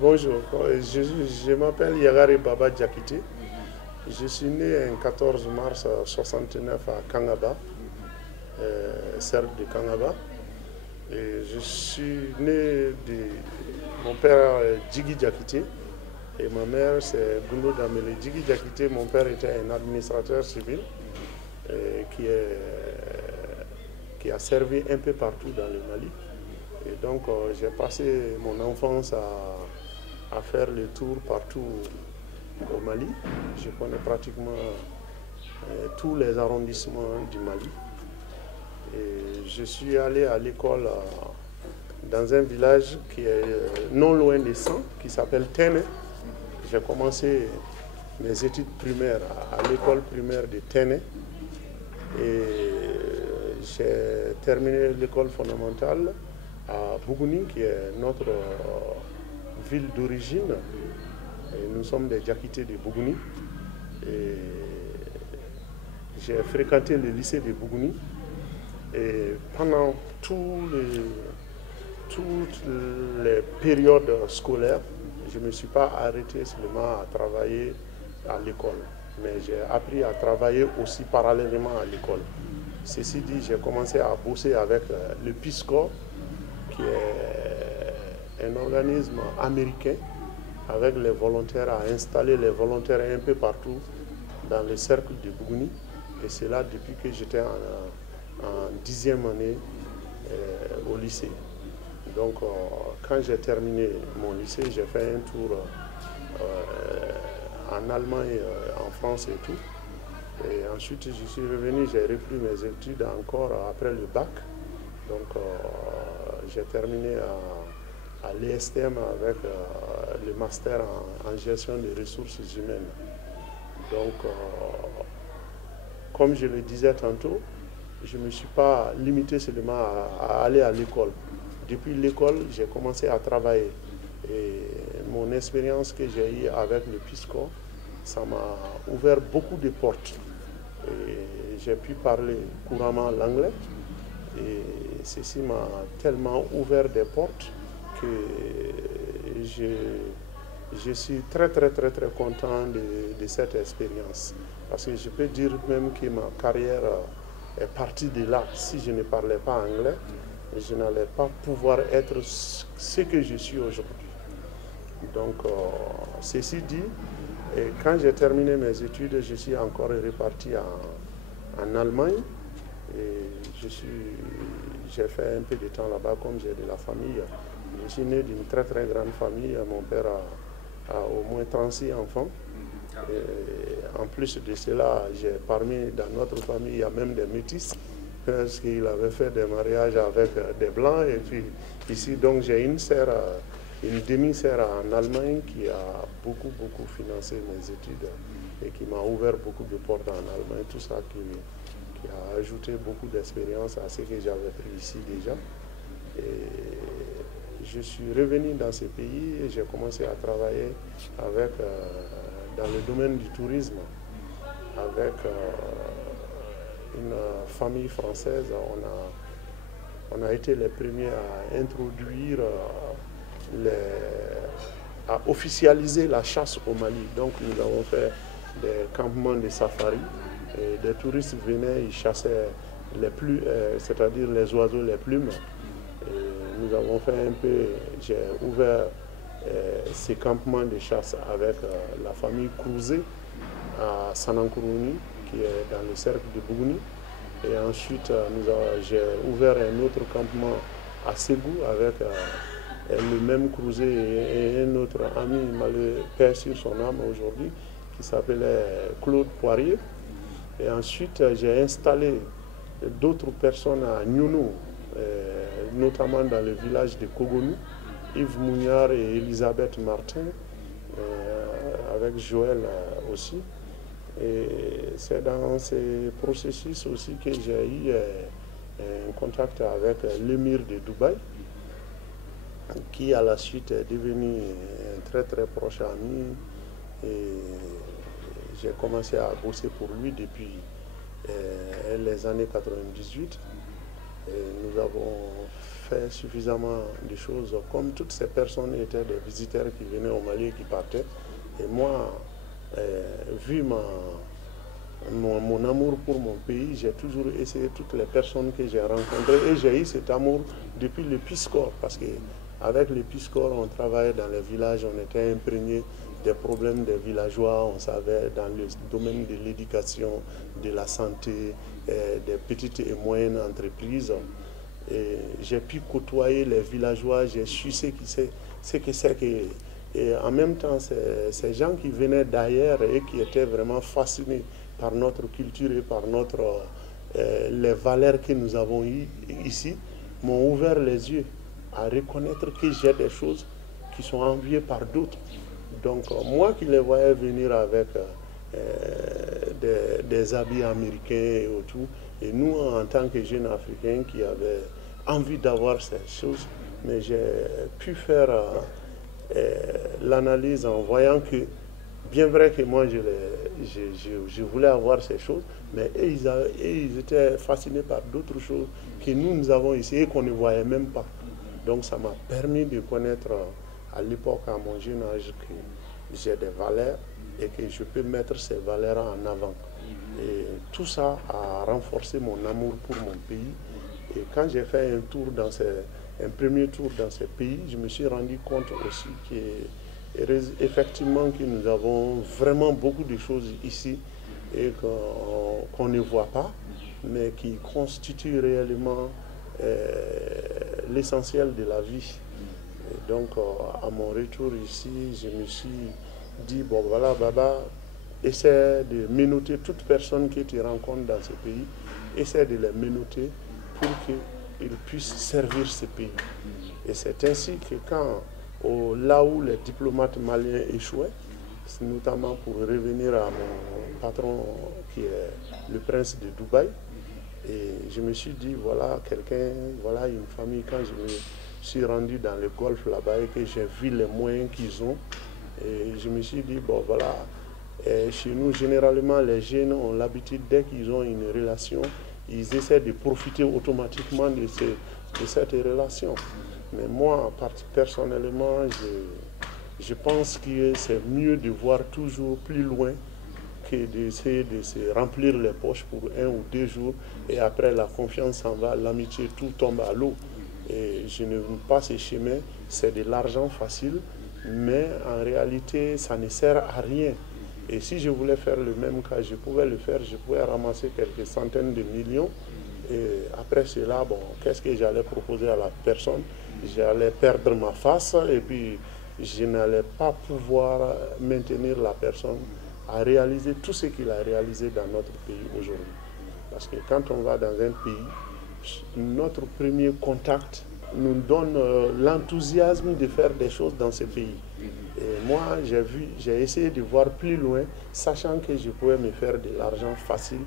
Bonjour, je m'appelle Yagari Baba Diakité. Je suis né le 14 mars 69 à Kangaba, cercle de Kangaba. Et je suis né de mon père Djigi Diakité et ma mère c'est Gundo Damele. Djigi Diakité, mon père était un administrateur civil qui a servi un peu partout dans le Mali. Et donc j'ai passé mon enfance à faire le tour partout au Mali. Je connais pratiquement tous les arrondissements du Mali. Et je suis allé à l'école dans un village qui est non loin de San, qui s'appelle Tene. J'ai commencé mes études primaires à l'école primaire de Tene. Et j'ai terminé l'école fondamentale à Bougouni, qui est notre ville d'origine. Nous sommes des Diakités de Bougouni. Et j'ai fréquenté le lycée de Bougouni. Et pendant toutes les périodes scolaires, je ne me suis pas arrêté seulement à travailler à l'école, mais j'ai appris à travailler aussi parallèlement à l'école. Ceci dit, j'ai commencé à bosser avec le Peace Corps, qui est un organisme américain avec les volontaires, à installer les volontaires un peu partout dans le cercle de Bougouni. Et c'est là depuis que j'étais en 10e année au lycée. Donc quand j'ai terminé mon lycée, j'ai fait un tour en Allemagne, en France et tout. Et ensuite je suis revenu, j'ai repris mes études encore après le bac. Donc j'ai terminé à l'ESTM avec le master en gestion des ressources humaines. Donc comme je le disais tantôt, je ne me suis pas limité seulement à aller à l'école. Depuis l'école, j'ai commencé à travailler. Et mon expérience que j'ai eue avec le Peace Corps, ça m'a ouvert beaucoup de portes. J'ai pu parler couramment l'anglais. Et ceci m'a tellement ouvert des portes que je suis très content de cette expérience. Parce que je peux dire même que ma carrière est partie de là. Si je ne parlais pas anglais, je n'allais pas pouvoir être ce que je suis aujourd'hui. Donc, ceci dit, quand j'ai terminé mes études, je suis encore reparti en Allemagne. Et j'ai fait un peu de temps là-bas, comme j'ai de la famille. Je suis né d'une très grande famille. Mon père a au moins 36 enfants. Et en plus de cela, dans notre famille, il y a même des métis, parce qu'il avait fait des mariages avec des blancs. Et puis ici, donc j'ai une sœur, une demi-sœur en Allemagne qui a beaucoup financé mes études et qui m'a ouvert beaucoup de portes en Allemagne. Tout ça qui a ajouté beaucoup d'expérience à ce que j'avais pris ici déjà. Et je suis revenu dans ce pays et j'ai commencé à travailler dans le domaine du tourisme avec une famille française. On a été les premiers à introduire, à officialiser la chasse au Mali. Donc nous avons fait des campements de safari. Et des touristes venaient, ils chassaient c'est-à-dire les oiseaux, les plumes. Et nous avons fait j'ai ouvert ces campements de chasse avec la famille Crouzé à Sanankurouni, qui est dans le cercle de Bougouni. Et ensuite, j'ai ouvert un autre campement à Ségou avec le même Crouzé et un autre ami, paix sur son âme aujourd'hui, qui s'appelait Claude Poirier. Et ensuite, j'ai installé d'autres personnes à Nyuno, notamment dans le village de Kogonou, Yves Mougnard et Elisabeth Martin, avec Joël aussi. Et c'est dans ces processus aussi que j'ai eu un contact avec l'émir de Dubaï, qui à la suite est devenu un très proche ami. Et j'ai commencé à bosser pour lui depuis les années 98. Et nous avons fait suffisamment de choses. Comme toutes ces personnes étaient des visiteurs qui venaient au Mali et qui partaient. Et moi, vu mon amour pour mon pays, j'ai toujours essayé toutes les personnes que j'ai rencontrées. Et j'ai eu cet amour depuis le Peace Corps. Parce qu'avec le Peace Corps, on travaillait dans les villages, on était imprégné des problèmes des villageois, on savait dans le domaine de l'éducation, de la santé, des petites et moyennes entreprises. J'ai pu côtoyer les villageois, j'ai su ce que c'est que... Et en même temps, ces gens qui venaient d'ailleurs et qui étaient vraiment fascinés par notre culture et par les valeurs que nous avons eues ici, m'ont ouvert les yeux à reconnaître que j'ai des choses qui sont enviées par d'autres. Donc moi qui les voyais venir avec des habits américains et tout, et nous en tant que jeunes Africains qui avaient envie d'avoir ces choses, mais j'ai pu faire l'analyse en voyant que, bien vrai que moi je voulais avoir ces choses, mais ils étaient fascinés par d'autres choses que nous avons ici et qu'on ne voyait même pas. Donc ça m'a permis de connaître à l'époque, à mon jeune âge, que j'ai des valeurs et que je peux mettre ces valeurs en avant. Et tout ça a renforcé mon amour pour mon pays. Et quand j'ai fait un premier tour dans ces pays, je me suis rendu compte aussi qu'effectivement que nous avons vraiment beaucoup de choses ici et qu'on ne voit pas, mais qui constituent réellement l'essentiel de la vie. Et donc, à mon retour ici, je me suis dit, bon voilà, Baba, essaie de menotter toute personne que tu rencontres dans ce pays, essaie de les menotter pour qu'ils puissent servir ce pays. Et c'est ainsi que là où les diplomates maliens échouaient, notamment pour revenir à mon patron qui est le prince de Dubaï, et je me suis dit, voilà quelqu'un, voilà une famille, quand je me suis rendu dans le golfe là-bas et que j'ai vu les moyens qu'ils ont, et je me suis dit, bon voilà, chez nous, généralement, les jeunes ont l'habitude, dès qu'ils ont une relation, ils essaient de profiter automatiquement de cette relation. Mais moi, personnellement, je pense que c'est mieux de voir toujours plus loin que d'essayer de se remplir les poches pour 1 ou 2 jours et après la confiance s'en va, l'amitié, tout tombe à l'eau. Et je ne veux pas ce chemin, c'est de l'argent facile, mais en réalité, ça ne sert à rien. Et si je voulais faire le même cas, je pouvais le faire, je pouvais ramasser quelques centaines de millions. Et après cela, bon, qu'est-ce que j'allais proposer à la personne? J'allais perdre ma face et puis je n'allais pas pouvoir maintenir la personne à réaliser tout ce qu'il a réalisé dans notre pays aujourd'hui. Parce que quand on va dans un pays, notre premier contact nous donne l'enthousiasme de faire des choses dans ce pays. Et moi, j'ai essayé de voir plus loin, sachant que je pouvais me faire de l'argent facile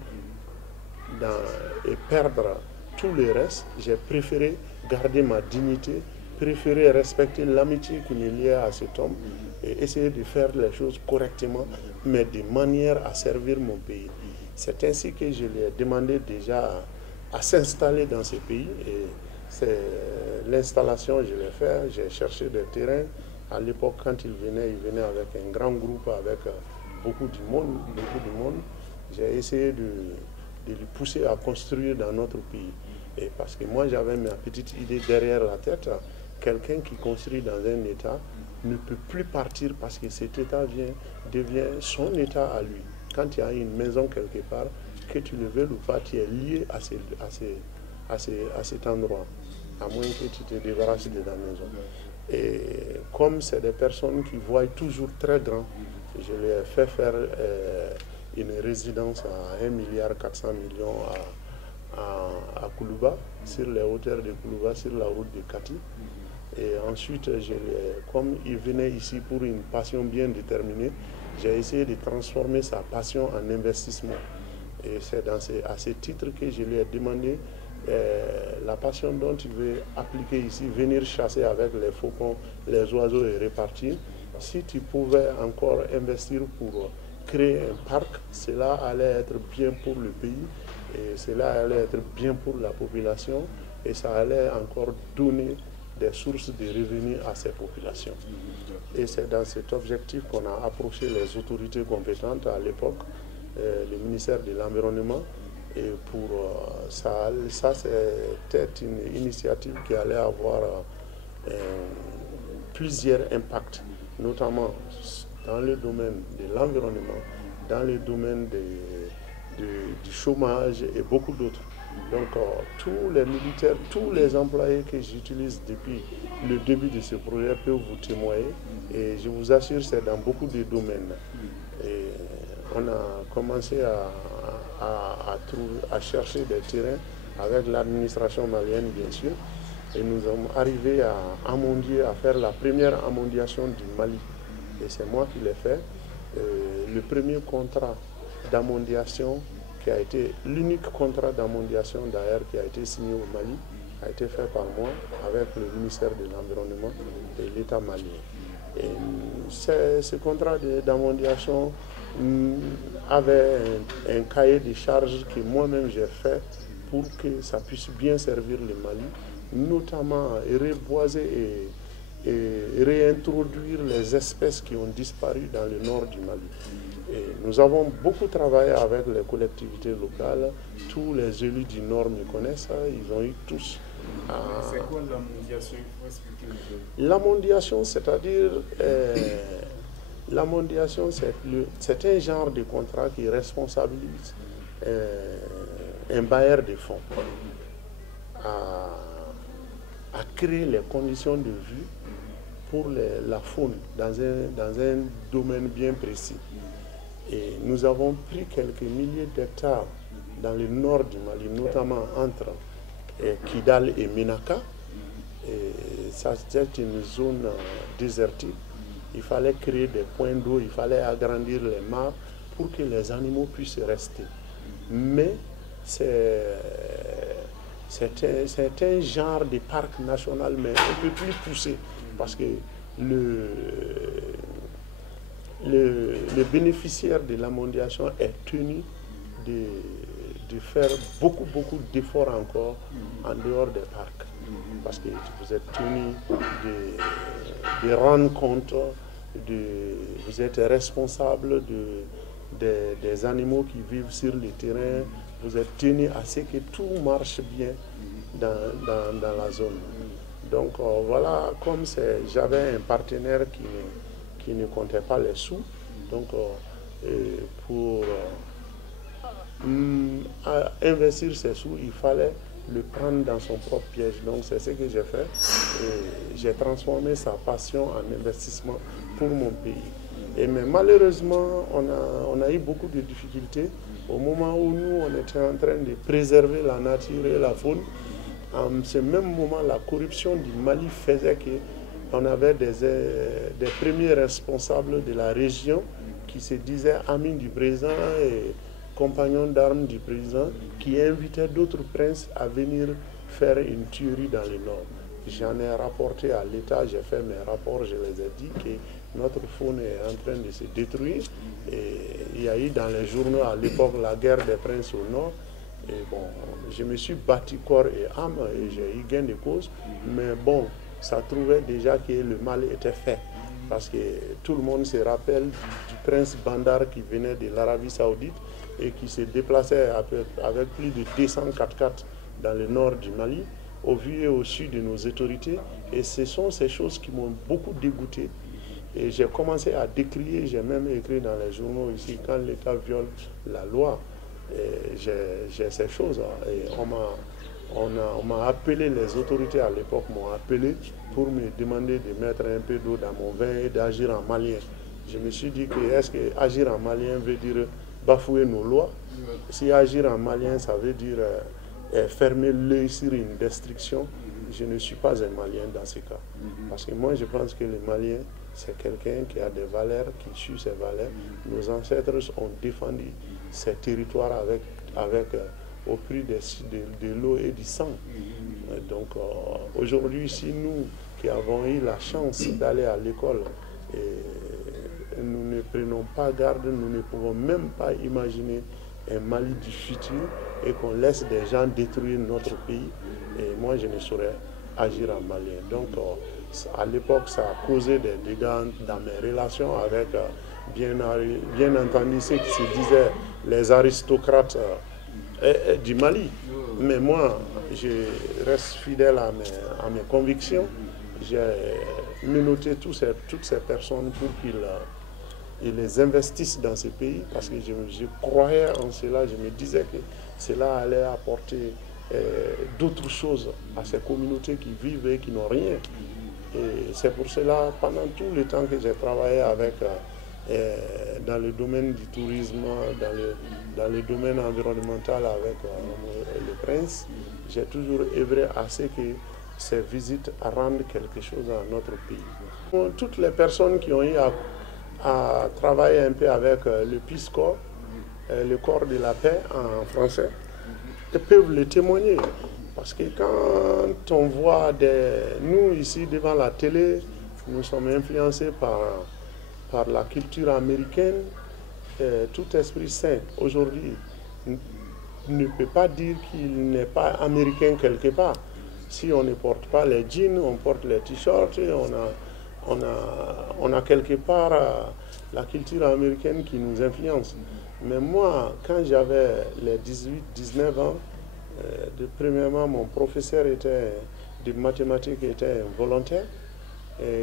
et perdre tout le reste. J'ai préféré garder ma dignité, préféré respecter l'amitié qui me liait à cet homme et essayer de faire les choses correctement, mais de manière à servir mon pays. C'est ainsi que je lui ai demandé déjà à s'installer dans ce pays. Et c'est l'installation, je l'ai fait, j'ai cherché des terrains. À l'époque, quand il venait avec un grand groupe, avec beaucoup de monde. J'ai essayé de lui pousser à construire dans notre pays. Et parce que moi, j'avais ma petite idée derrière la tête. Quelqu'un qui construit dans un État ne peut plus partir parce que cet État devient son État à lui. Quand il y a une maison quelque part, que tu le veuilles ou pas, tu es lié à cet endroit, à moins que tu te débarrasses de la maison. Et comme c'est des personnes qui voient toujours très grand, je lui ai fait faire une résidence à 1,4 milliard à Koulouba, sur les hauteurs de Koulouba, sur la route de Kati. Et ensuite, comme il venait ici pour une passion bien déterminée, j'ai essayé de transformer sa passion en investissement. Et c'est à ce titre que je lui ai demandé la passion dont il veut appliquer ici, venir chasser avec les faucons, les oiseaux et repartir. Si tu pouvais encore investir pour créer un parc, cela allait être bien pour le pays et cela allait être bien pour la population. et ça allait encore donner des sources de revenus à ces populations. Et c'est dans cet objectif qu'on a approché les autorités compétentes à l'époque, le ministère de l'Environnement, et pour ça c'était une initiative qui allait avoir plusieurs impacts, notamment dans le domaine de l'environnement, dans le domaine du chômage et beaucoup d'autres. Donc tous les militaires, tous les employés que j'utilise depuis le début de ce projet peuvent vous témoigner, et je vous assure c'est dans beaucoup de domaines. Et on a commencé à chercher des terrains avec l'administration malienne bien sûr, et nous sommes arrivés à amondier, à faire la première ammondiation du Mali, et c'est moi qui l'ai fait. Le premier contrat d'ammondiation qui a été l'unique contrat d'ammondiation d'ailleurs qui a été signé au Mali, a été fait par moi avec le ministère de l'Environnement et l'État malien. Et ce contrat d'ammondiation avait un cahier de charges que moi-même j'ai fait pour que ça puisse bien servir le Mali, notamment reboiser et réintroduire les espèces qui ont disparu dans le nord du Mali. Et nous avons beaucoup travaillé avec les collectivités locales, tous les élus du Nord me connaissent, ils ont eu tous. C'est quoi l'ammondiation? Il faut expliquer. L'ammondiation, c'est-à-dire, l'ammondiation, c'est un genre de contrat qui responsabilise un bailleur de fonds à créer les conditions de vie pour la faune dans un domaine bien précis. Et nous avons pris quelques milliers d'hectares dans le nord du Mali, notamment entre Kidal et Ménaka. Et ça, c'était une zone désertique. Il fallait créer des points d'eau, il fallait agrandir les mares pour que les animaux puissent rester. Mais c'est un genre de parc national, mais un peu plus poussé, parce que le bénéficiaire de l'ammondiation est tenu de faire beaucoup d'efforts encore en dehors des parcs. Parce que vous êtes tenu de rendre compte, vous êtes responsable des animaux qui vivent sur le terrain, vous êtes tenu à ce que tout marche bien dans la zone. Donc voilà, comme j'avais un partenaire qui ne comptait pas les sous, donc pour investir ces sous, il fallait le prendre dans son propre piège. Donc c'est ce que j'ai fait, et j'ai transformé sa passion en investissement pour mon pays. Mais malheureusement, on a eu beaucoup de difficultés au moment où nous, on était en train de préserver la nature et la faune. En ce même moment, la corruption du Mali faisait qu'on avait des premiers responsables de la région qui se disaient amis du président et compagnons d'armes du président, qui invitaient d'autres princes à venir faire une tuerie dans le nord. J'en ai rapporté à l'État, j'ai fait mes rapports, je les ai dit que notre faune est en train de se détruire. Et il y a eu dans les journaux à l'époque la guerre des princes au nord. Et bon, je me suis battu corps et âme et j'ai eu gain de cause. Mais bon, ça trouvait déjà que le mal était fait. Parce que tout le monde se rappelle du prince Bandar qui venait de l'Arabie Saoudite et qui se déplaçait avec plus de 200 4x4 dans le nord du Mali, au vu et au su de nos autorités. Et ce sont ces choses qui m'ont beaucoup dégoûté. Et j'ai commencé à décrier, j'ai même écrit dans les journaux ici, quand l'État viole la loi, j'ai ces choses. Et on m'a appelé, les autorités à l'époque m'ont appelé pour me demander de mettre un peu d'eau dans mon vin et d'agir en malien. Je me suis dit que est-ce que agir en malien veut dire bafouer nos lois? Si agir en malien, ça veut dire fermer l'œil sur une destruction, je ne suis pas un malien dans ce cas. Parce que moi, je pense que le malien, c'est quelqu'un qui a des valeurs, qui suit ses valeurs. Nos ancêtres ont défendu ces territoires au prix de l'eau et du sang. Donc aujourd'hui, si nous qui avons eu la chance d'aller à l'école, nous ne prenons pas garde, nous ne pouvons même pas imaginer un Mali du futur et qu'on laisse des gens détruire notre pays. Et moi, je ne saurais agir en malien. Donc, à l'époque, ça a causé des dégâts dans mes relations avec, bien entendu, ceux qui se disaient les aristocrates du Mali. Mais moi, je reste fidèle à mes convictions. J'ai menotté toutes ces personnes pour qu'ils les investissent dans ce pays, parce que je croyais en cela. Je me disais que cela allait apporter d'autres choses à ces communautés qui vivent et qui n'ont rien. Et c'est pour cela, pendant tout le temps que j'ai travaillé avec, dans le domaine du tourisme, dans le domaine environnemental avec le Prince, j'ai toujours œuvré à ce que ces visites rendent quelque chose à notre pays. Toutes les personnes qui ont eu à travailler un peu avec le Peace Corps, le corps de la paix en français, peuvent le témoigner. Parce que quand on voit nous ici devant la télé, nous sommes influencés par la culture américaine. Tout esprit saint aujourd'hui ne peut pas dire qu'il n'est pas américain quelque part. Si on ne porte pas les jeans, on porte les t-shirts, on a quelque part la culture américaine qui nous influence. Mais moi, quand j'avais les 18-19 ans, premièrement, mon professeur de mathématiques était un volontaire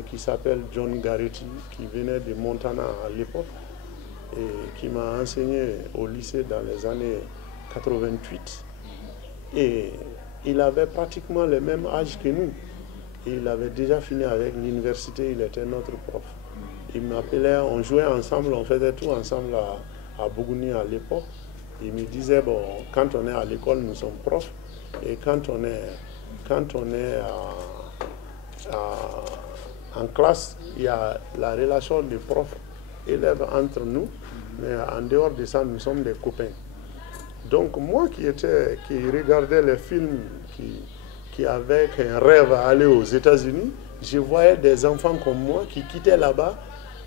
qui s'appelle John Garretti, qui venait de Montana à l'époque et qui m'a enseigné au lycée dans les années 88. Et il avait pratiquement le même âge que nous. Et il avait déjà fini avec l'université, il était notre prof. Il m'appelait, on jouait ensemble, on faisait tout ensemble à Bougouni à l'époque. Il me disait, bon, quand on est à l'école, nous sommes profs. Et quand on est en classe, il y a la relation de prof-élève entre nous. Mais en dehors de ça, nous sommes des copains. Donc moi qui regardais les films, qui avaient un rêve à aller aux États-Unis, je voyais des enfants comme moi qui quittaient là-bas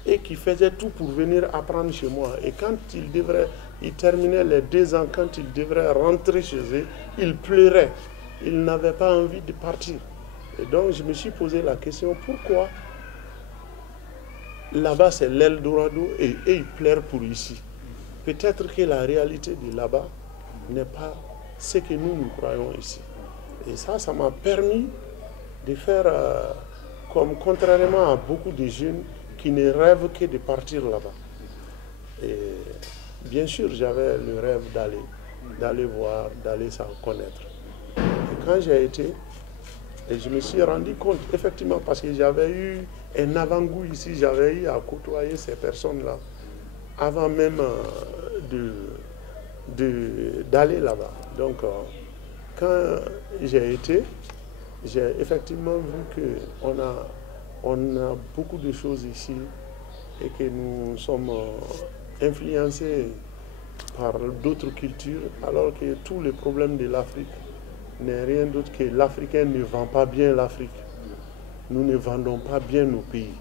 et qui faisaient tout pour venir apprendre chez moi. Et quand ils terminaient les 2 ans, quand ils devraient rentrer chez eux, ils pleuraient. Ils n'avaient pas envie de partir. Et donc je me suis posé la question, pourquoi là-bas c'est l'Eldorado et eux ils pleurent pour ici? Peut-être que la réalité de là-bas n'est pas ce que nous croyons ici. Et ça m'a permis de faire comme contrairement à beaucoup de jeunes qui ne rêvent que de partir là-bas. Et bien sûr, j'avais le rêve d'aller voir, d'aller s'en connaître. Et quand j'ai été, et je me suis rendu compte, effectivement, parce que j'avais eu un avant-goût ici, j'avais eu à côtoyer ces personnes-là, avant même d'aller là-bas. Donc, quand j'ai été, j'ai effectivement vu qu'on a beaucoup de choses ici et que nous sommes influencés par d'autres cultures, alors que tous les problèmes de l'Afrique n'est rien d'autre que l'Africain ne vend pas bien l'Afrique. Nous ne vendons pas bien nos pays.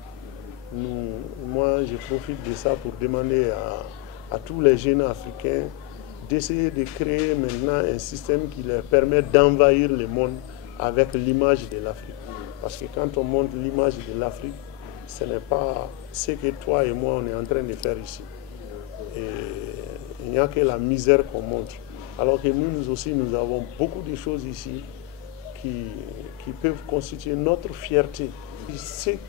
Moi, je profite de ça pour demander à tous les jeunes Africains d'essayer de créer maintenant un système qui leur permet d'envahir le monde avec l'image de l'Afrique. Parce que quand on montre l'image de l'Afrique, ce n'est pas ce que toi et moi on est en train de faire ici. Et il n'y a que la misère qu'on montre. Alors que nous aussi, nous avons beaucoup de choses ici qui peuvent constituer notre fierté.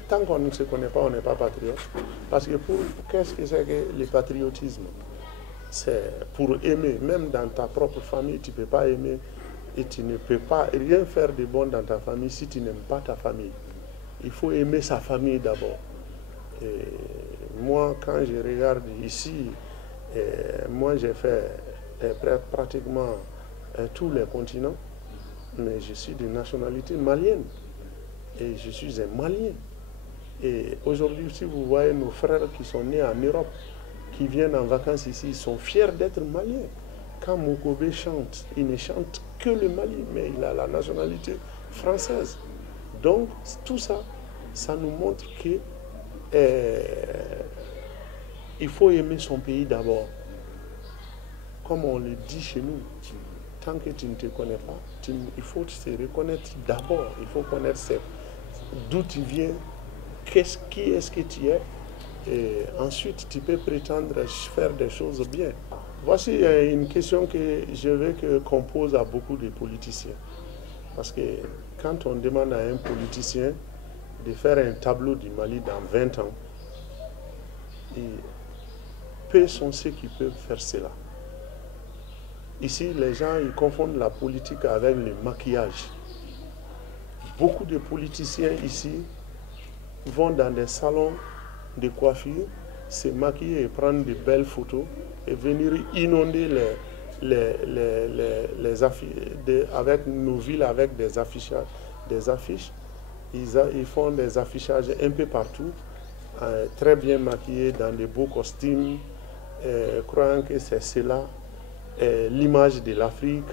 Tant qu'on ne se connaît pas, on n'est pas patriote. Parce que qu'est-ce que c'est que le patriotisme? C'est pour aimer. Même dans ta propre famille, tu ne peux pas aimer et tu ne peux pas rien faire de bon dans ta famille si tu n'aimes pas ta famille. Il faut aimer sa famille d'abord. Et moi, quand je regarde ici, moi j'ai fait pratiquement tous les continents, mais je suis de nationalité malienne. Et je suis un Malien. Et aujourd'hui, si vous voyez nos frères qui sont nés en Europe, qui viennent en vacances ici, ils sont fiers d'être Maliens. Quand Mokobé chante, il ne chante que le Mali, mais il a la nationalité française. Donc, tout ça, ça nous montre que il faut aimer son pays d'abord. Comme on le dit chez nous, tant que tu ne te connais pas, il faut se reconnaître d'abord. Il faut connaître d'où tu viens, qui est-ce que tu es. Et ensuite, tu peux prétendre faire des choses bien. Voici une question que je veux qu'on pose à beaucoup de politiciens. Parce que quand on demande à un politicien de faire un tableau du Mali dans 20 ans, peu sont ceux qui peuvent faire cela. Ici, les gens ils confondent la politique avec le maquillage. Beaucoup de politiciens ici vont dans des salons de coiffure, se maquiller et prendre de belles photos et venir inonder les affiches avec nos villes avec des affichages, des affiches. Ils font des affichages un peu partout, très bien maquillés dans de beaux costumes, croyant que c'est cela l'image de l'Afrique,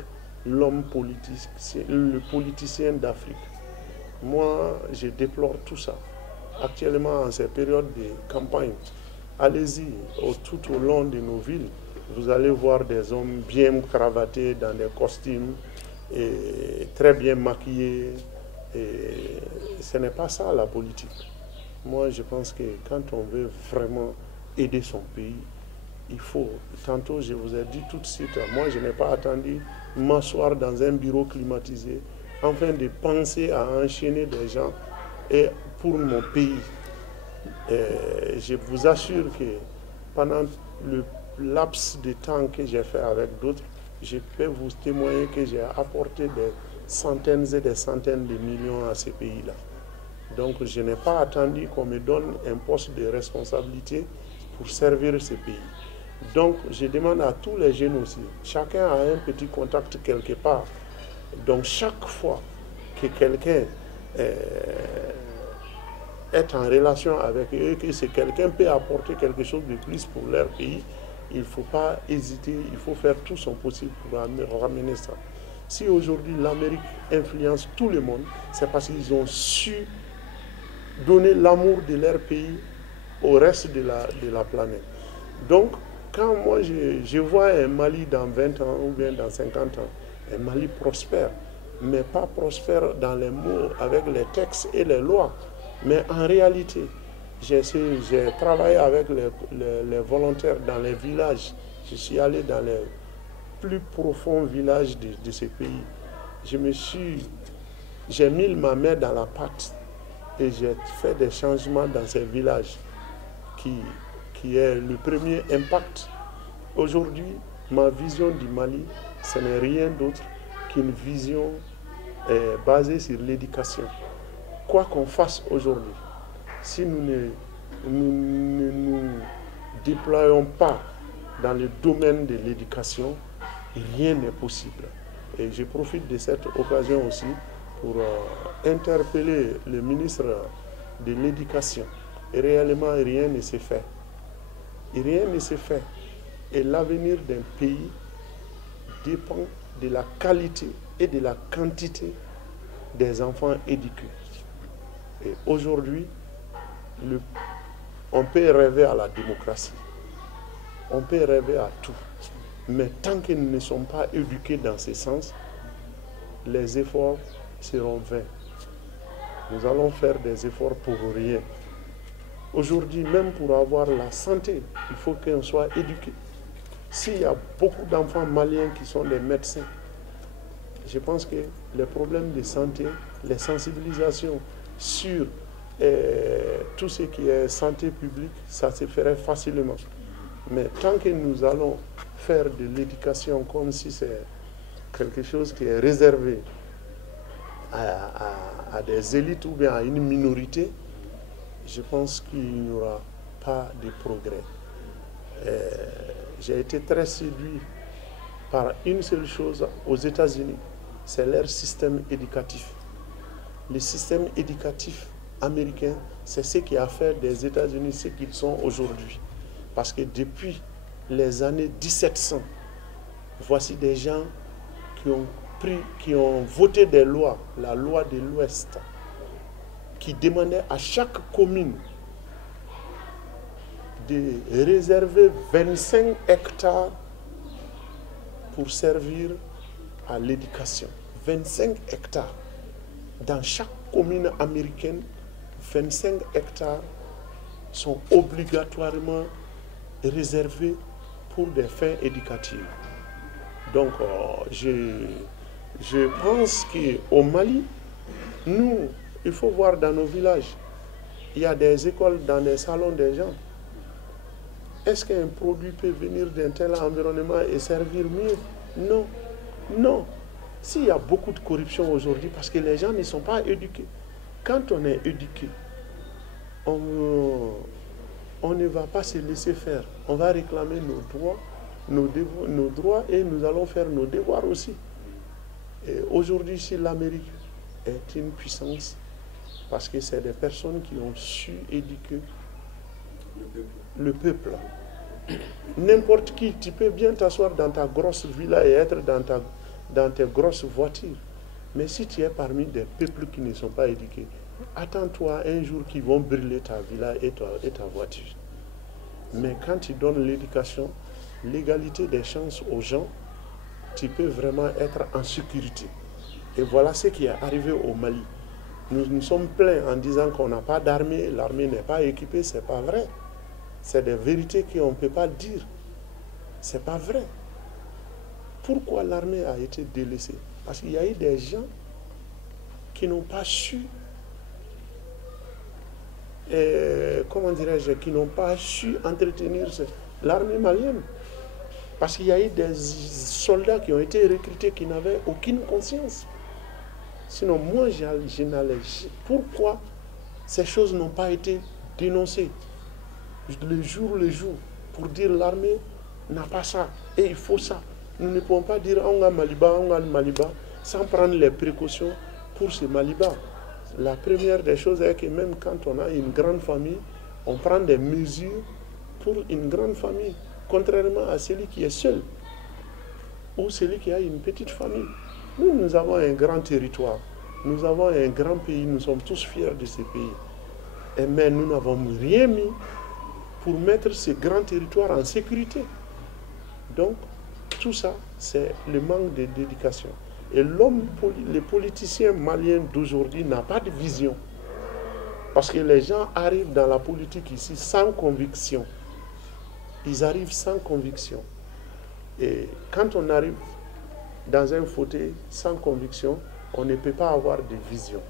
l'homme politicien, le politicien d'Afrique. Moi, je déplore tout ça. Actuellement, en ces périodes de campagne, allez-y tout au long de nos villes, vous allez voir des hommes bien cravatés dans des costumes et très bien maquillés. Et ce n'est pas ça la politique. Moi, je pense que quand on veut vraiment aider son pays, il faut, tantôt je vous ai dit tout de suite, moi je n'ai pas attendu m'asseoir dans un bureau climatisé afin de penser à enchaîner des gens et pour mon pays. Et je vous assure que pendant le laps de temps que j'ai fait avec d'autres, je peux vous témoigner que j'ai apporté des centaines et des centaines de millions à ces pays-là. Donc je n'ai pas attendu qu'on me donne un poste de responsabilité pour servir ce pays. Donc, je demande à tous les jeunes aussi, chacun a un petit contact quelque part. Donc, chaque fois que quelqu'un est en relation avec eux, que quelqu'un peut apporter quelque chose de plus pour leur pays, il ne faut pas hésiter, il faut faire tout son possible pour ramener ça. Si aujourd'hui l'Amérique influence tout le monde, c'est parce qu'ils ont su donner l'amour de leur pays au reste de la planète. Donc, quand moi je vois un Mali dans 20 ans ou bien dans 50 ans, un Mali prospère, mais pas prospère dans les mots, avec les textes et les lois, mais en réalité, j'ai travaillé avec les volontaires dans les villages, je suis allé dans les plus profonds villages de ce pays. J'ai mis ma main dans la pâte et j'ai fait des changements dans ces villages qui est le premier impact. Aujourd'hui, ma vision du Mali, ce n'est rien d'autre qu'une vision basée sur l'éducation. Quoi qu'on fasse aujourd'hui, si nous ne nous déployons pas dans le domaine de l'éducation, rien n'est possible. Et je profite de cette occasion aussi pour interpeller le ministre de l'Éducation. Et réellement, rien ne s'est fait. Rien ne s'est fait. Et l'avenir d'un pays dépend de la qualité et de la quantité des enfants éduqués. Et aujourd'hui, on peut rêver à la démocratie. On peut rêver à tout. Mais tant qu'ils ne sont pas éduqués dans ce sens, les efforts seront vains. Nous allons faire des efforts pour rien. Aujourd'hui, même pour avoir la santé, il faut qu'on soit éduqué. S'il y a beaucoup d'enfants maliens qui sont des médecins, je pense que les problèmes de santé, les sensibilisations sur tout ce qui est santé publique, ça se ferait facilement. Mais tant que nous allons faire de l'éducation comme si c'est quelque chose qui est réservé à des élites ou bien à une minorité, je pense qu'il n'y aura pas de progrès. J'ai été très séduit par une seule chose aux États-Unis, c'est leur système éducatif. Le système éducatif américain, c'est ce qui a fait des États-Unis ce qu'ils sont aujourd'hui. Parce que depuis les années 1700, voici des gens qui ont voté des lois, la loi de l'Ouest, qui demandait à chaque commune de réserver 25 hectares pour servir à l'éducation. 25 hectares. Dans chaque commune américaine, 25 hectares sont obligatoirement réservés pour des fins éducatives. Donc, je pense qu'au Mali, nous, il faut voir dans nos villages, il y a des écoles dans les salons des gens. Est-ce qu'un produit peut venir d'un tel environnement et servir mieux? Non. Non. S'il y a beaucoup de corruption aujourd'hui, parce que les gens ne sont pas éduqués. Quand on est éduqué, on ne va pas se laisser faire. On va réclamer nos droits et nous allons faire nos devoirs aussi. Aujourd'hui, si l'Amérique est une puissance, parce que c'est des personnes qui ont su éduquer le peuple. N'importe qui, tu peux bien t'asseoir dans ta grosse villa et être dans tes grosses voitures. Mais si tu es parmi des peuples qui ne sont pas éduqués, attends-toi un jour qu'ils vont brûler ta villa et ta voiture. Mais quand tu donnes l'éducation, l'égalité des chances aux gens, tu peux vraiment être en sécurité. Et voilà ce qui est arrivé au Mali. Nous nous sommes plaints en disant qu'on n'a pas d'armée, l'armée n'est pas équipée, ce n'est pas vrai. C'est des vérités qu'on ne peut pas dire. Ce n'est pas vrai. Pourquoi l'armée a été délaissée? Parce qu'il y a eu des gens qui n'ont pas su, qui n'ont pas su entretenir l'armée malienne. Parce qu'il y a eu des soldats qui ont été recrutés qui n'avaient aucune conscience. Sinon, moi, je n'allais. Pourquoi ces choses n'ont pas été dénoncées le jour, pour dire l'armée n'a pas ça et il faut ça. Nous ne pouvons pas dire on a Maliba, sans prendre les précautions pour ce Maliba. La première des choses est que même quand on a une grande famille, on prend des mesures pour une grande famille, contrairement à celui qui est seul ou celui qui a une petite famille. Nous avons un grand territoire, nous avons un grand pays, nous sommes tous fiers de ce pays. Mais nous n'avons rien mis pour mettre ce grand territoire en sécurité. Donc, tout ça, c'est le manque de dédication. Et les politiciens maliens d'aujourd'hui n'ont pas de vision. Parce que les gens arrivent dans la politique ici sans conviction. Ils arrivent sans conviction. Et quand on arrive dans un fauteuil sans conviction, on ne peut pas avoir de vision.